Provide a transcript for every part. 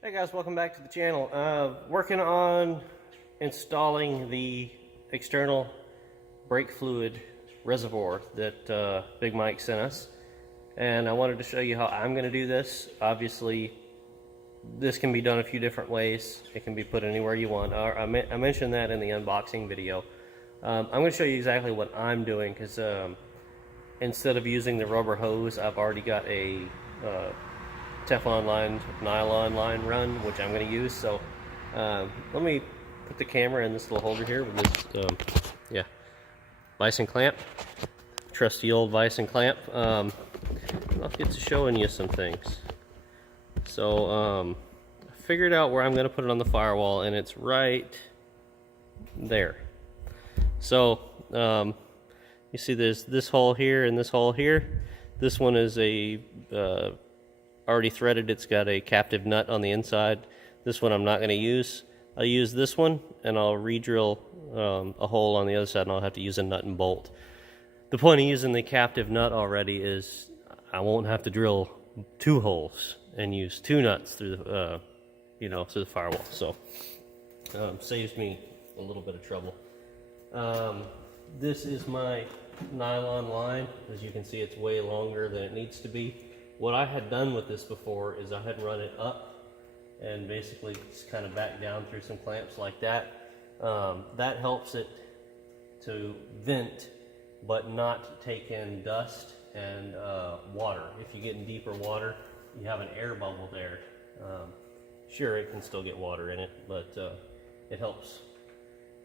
Hey guys, welcome back to the channel. Working on installing the external brake fluid reservoir that Big Mike sent us, and I wanted to show you how I'm going to do this. Obviously this can be done a few different ways. It can be put anywhere you want. I mentioned that in the unboxing video. I'm going to show you exactly what I'm doing because instead of using the rubber hose, I've already got a Teflon lined nylon line run, which I'm going to use. So let me put the camera in this little holder here with this vise and clamp, trusty old vise and clamp. I'll get to showing you some things. So I figured out where I'm going to put it on the firewall, and it's right there. So you see there's this hole here and this hole here. This one is a already threaded. It's got a captive nut on the inside. This one I'm not going to use. I'll use this one, and I'll re-drill a hole on the other side, and I'll have to use a nut and bolt. The point of using the captive nut already is I won't have to drill two holes and use two nuts through the through the firewall. So saves me a little bit of trouble. This is my nylon line. As you can see, it's way longer than it needs to be. What I had done with this before is I had run it up and basically just kind of back down through some clamps like that. That helps it to vent but not take in dust and water. If you get in deeper water, you have an air bubble there. Sure, it can still get water in it, but it helps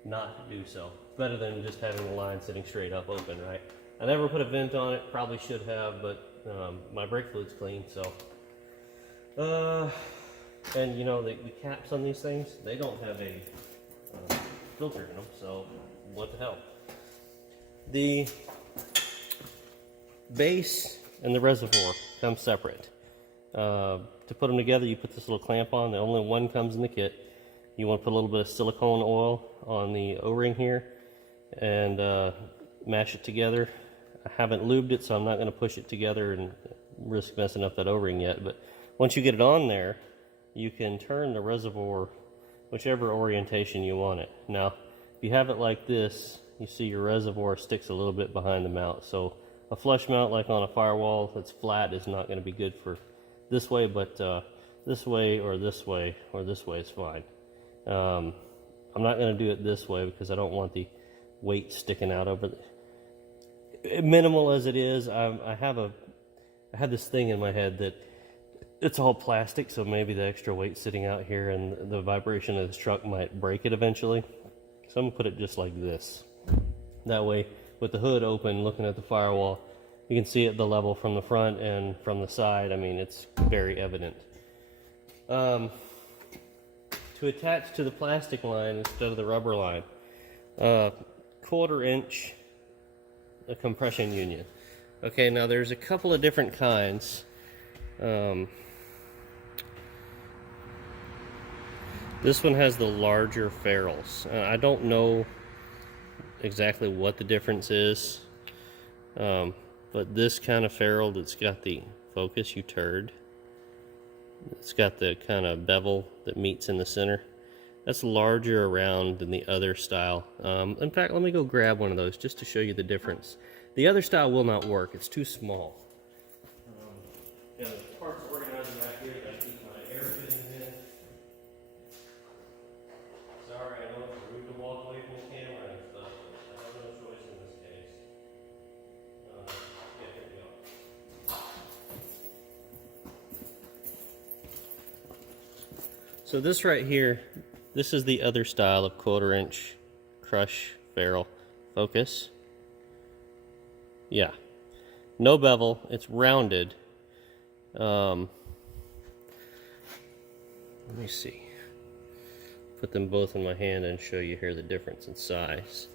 not to do so. Better than just having the line sitting straight up open, right? I never put a vent on it, probably should have, but my brake fluid's clean, so. And you know, the caps on these things, they don't have a filter in them, so what the hell. The base and the reservoir come separate. To put them together, you put this little clamp on. The only one comes in the kit. You want to put a little bit of silicone oil on the O-ring here and mash it together. I haven't lubed it, so I'm not going to push it together and risk messing up that O-ring yet. But once you get it on there, you can turn the reservoir whichever orientation you want it. Now, if you have it like this, you see your reservoir sticks a little bit behind the mount. So a flush mount like on a firewall that's flat is not going to be good for this way, but this way or this way or this way is fine. I'm not going to do it this way because I don't want the weight sticking out over the minimal as it is. I had this thing in my head that it's all plastic, so maybe the extra weight sitting out here and the vibration of this truck might break it eventually. So I'm gonna put it just like this. That way, with the hood open, looking at the firewall, you can see it the level from the front and from the side. I mean, it's very evident. To attach to the plastic line instead of the rubber line, 1/4 inch a compression union. Okay, now there's a couple of different kinds. This one has the larger ferrules. I don't know exactly what the difference is, but this kind of ferrule that's got the focus, you turd, it's got the kind of bevel that meets in the center. That's larger around than the other style. In fact, let me go grab one of those just to show you the difference. The other style will not work. It's too small. Got the parts organizer back here that I keep my air fittings in. Sorry, I know it's rude to walk away from the camera and stuff, but I have no choice in this case. Yeah, here we go. So this right here, this is the other style of 1/4 inch crush ferrule. Focus. Yeah. No bevel. It's rounded. Let me see. Put them both in my hand and show you here the difference in size.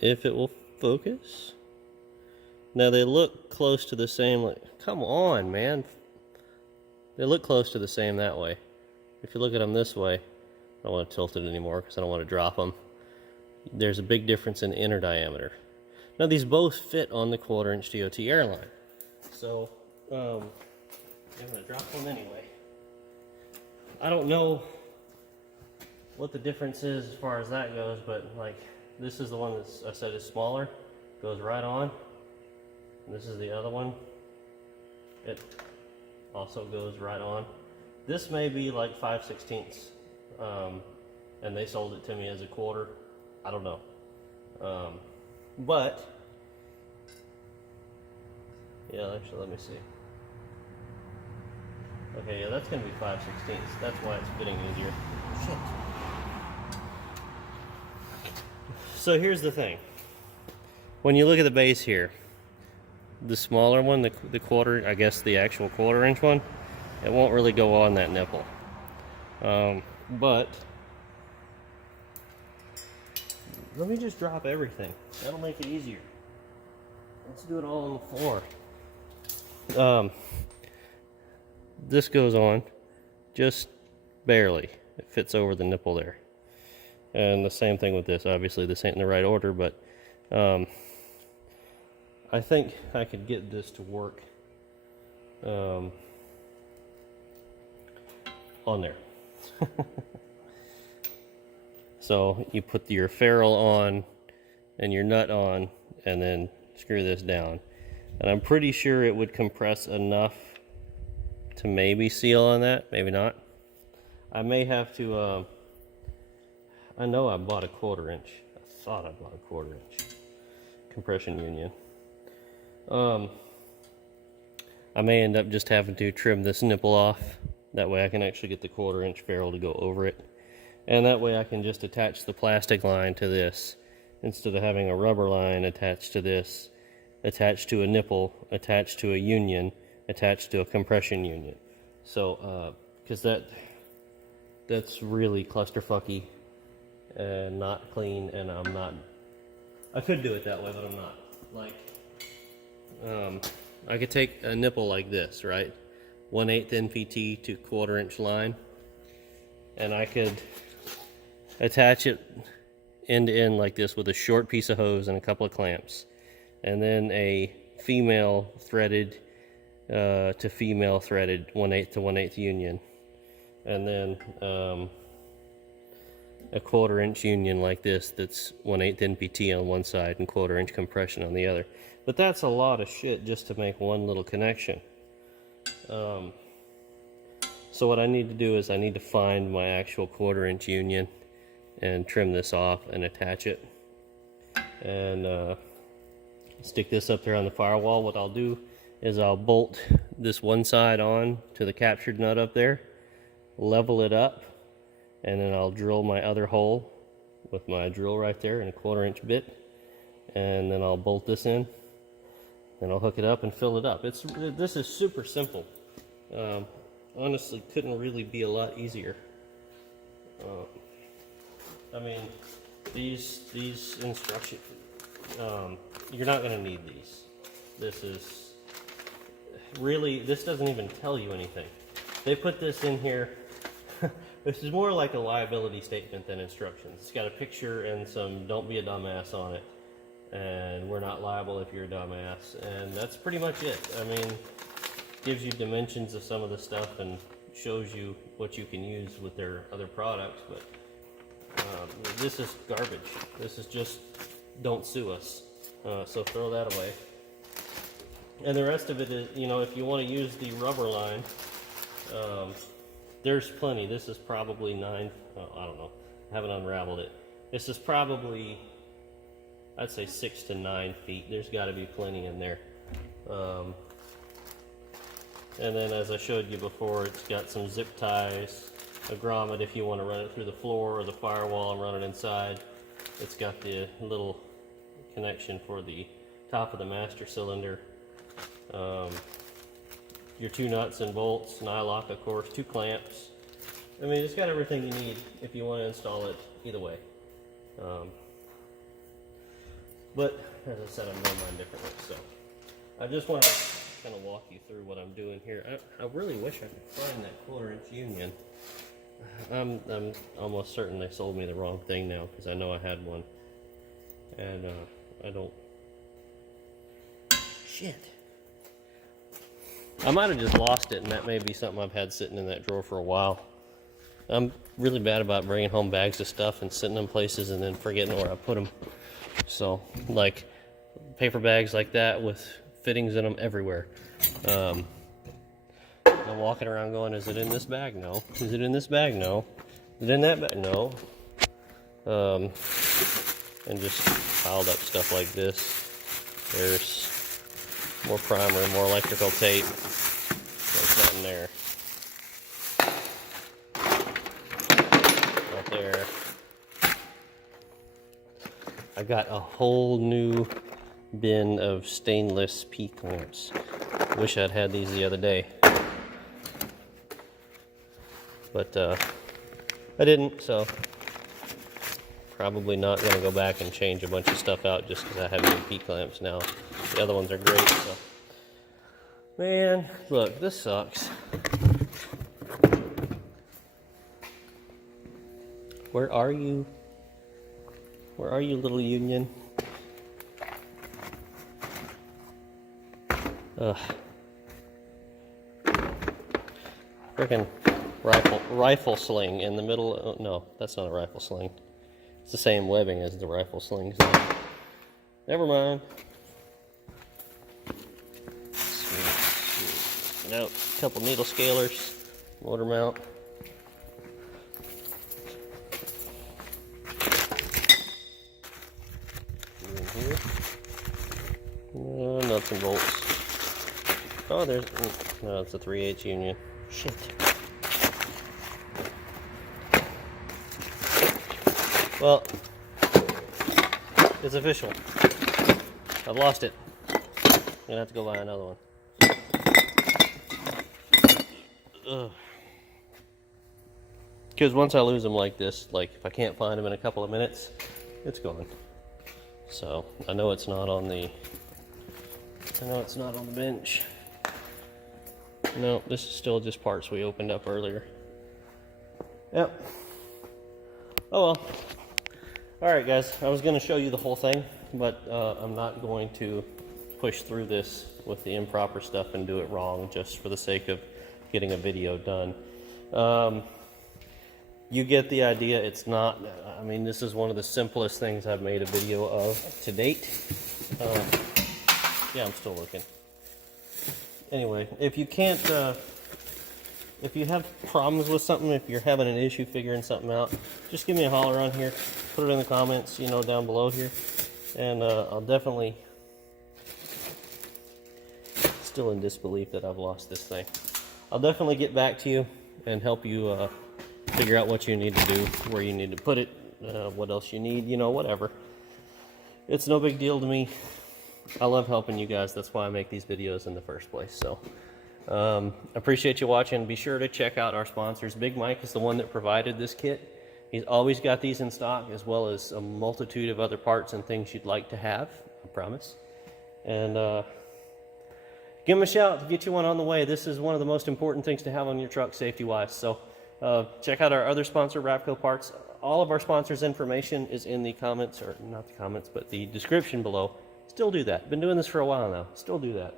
If it will focus. Now they look close to the same. Like, come on, man. They look close to the same that way. If you look at them this way, I don't want to tilt it anymore because I don't want to drop them. There's a big difference in inner diameter. Now these both fit on the 1/4 inch DOT airline. So I'm going to drop drop one anyway. I don't know what the difference is as far as that goes, but like this is the one that I said is smaller, goes right on. And this is the other one. It also goes right on. This may be like 5/16, and they sold it to me as a quarter. I don't know, but yeah, actually, let me see. Okay, yeah, that's gonna be 5/16. That's why it's fitting easier. Shit. So here's the thing. When you look at the base here, the smaller one, the quarter, I guess the actual 1/4 inch one, it won't really go on that nipple. But let me just drop everything. That'll make it easier. Let's do it all on the floor. This goes on just barely. It fits over the nipple there. And the same thing with this. Obviously this ain't in the right order, but I think I could get this to work on there. So you put your ferrule on and your nut on and then screw this down. And I'm pretty sure it would compress enough to maybe seal on that, maybe not. I may have to, I know I bought a 1/4 inch. I thought I bought a 1/4 inch compression union. I may end up just having to trim this nipple off. That way I can actually get the 1/4 inch ferrule to go over it. And that way I can just attach the plastic line to this instead of having a rubber line attached to this, attached to a nipple, attached to a union, attached to a compression union. So, because that's really clusterfucky and not clean, and I could do it that way, but I'm not. Like, I could take a nipple like this, right? 1/8 NPT to 1/4 inch line, and I could attach it end to end like this with a short piece of hose and a couple of clamps, and then a female threaded to female threaded 1/8 to 1/8 union, and then a 1/4 inch union like this that's 1/8 NPT on one side and 1/4 inch compression on the other. But that's a lot of shit just to make one little connection. So what I need to do is I need to find my actual 1/4 inch union and trim this off and attach it, and stick this up there on the firewall. What I'll do is I'll bolt this one side on to the captured nut up there, level it up, and then I'll drill my other hole with my drill right there in a 1/4 inch bit, and then I'll bolt this in, and I'll hook it up and fill it up. This is super simple. Honestly, couldn't really be a lot easier. I mean, these instructions, you're not going to need these. This is really, this doesn't even tell you anything. They put this in here. This is more like a liability statement than instructions. It's got a picture and some "don't be a dumbass" on it, and we're not liable if you're a dumbass, and that's pretty much it. I mean, gives you dimensions of some of the stuff and shows you what you can use with their other products, but this is garbage. This is just "don't sue us," so throw that away. And the rest of it is, you know, if you want to use the rubber line, there's plenty. This is probably I don't know, I haven't unraveled it. This is probably, I'd say 6 to 9 feet. There's got to be plenty in there. And then, as I showed you before, it's got some zip ties, a grommet if you want to run it through the floor or the firewall and run it inside. It's got the little connection for the top of the master cylinder. Your 2 nuts and bolts, nylock of course, 2 clamps. I mean, it's got everything you need if you want to install it either way. But as I said, I'm going mine differently, so I just want to kind of walk you through what I'm doing here. I really wish I could find that 1/4 inch union. I'm almost certain they sold me the wrong thing now, because I know I had one, and I don't. Shit. I might have just lost it, and that may be something I've had sitting in that drawer for a while. I'm really bad about bringing home bags of stuff and sitting in places and then forgetting where I put them. So, like paper bags like that with fittings in them everywhere. I'm walking around going, is it in this bag? No. Is it in this bag? No. Is it in that bag? No. And just piled up stuff like this. There's more primer, more electrical tape. There's nothing there. Right there. I got a whole new bin of stainless P-clamps. Wish I'd had these the other day. But I didn't, so probably not going to go back and change a bunch of stuff out just because I have new P-clamps now. The other ones are great, so. Man, look, this sucks. Where are you? Where are you, little union? Ugh. Freaking rifle sling in the middle. Oh, no, that's not a rifle sling. It's the same webbing as the rifle slings. Never mind. Nope, a couple needle scalers, motor mount. In here. Nuts and bolts. Oh, there's, no, it's a 3/8 union. Shit. Well, it's official. I've lost it. I'm gonna have to go buy another one. Because once I lose them like this, like if I can't find them in a couple of minutes, it's gone. So I know it's not on the. Bench. No, this is still just parts we opened up earlier. Yep. Oh well. Alright guys, I was going to show you the whole thing, but I'm not going to push through this with the improper stuff and do it wrong just for the sake of getting a video done. You get the idea. It's not, I mean, this is one of the simplest things I've made a video of to date. Yeah, I'm still looking. Anyway, if you can't, if you have problems with something, if you're having an issue figuring something out, just give me a holler on here. Put it in the comments, you know, down below here. And I'll definitely, still in disbelief that I've lost this thing. I'll definitely get back to you and help you figure out what you need to do, where you need to put it, what else you need, you know, whatever. It's no big deal to me. I love helping you guys. That's why I make these videos in the first place. So, appreciate you watching. Be sure to check out our sponsors. Big Mike is the one that provided this kit. He's always got these in stock, as well as a multitude of other parts and things you'd like to have, I promise. And give him a shout to get you one on the way. This is one of the most important things to have on your truck safety-wise. So check out our other sponsor, Rapco Parts. All of our sponsors' information is in the comments, or not the comments, but the description below. Still do that. Been doing this for a while now. Still do that.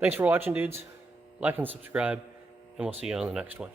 Thanks for watching, dudes. Like and subscribe, and we'll see you on the next one.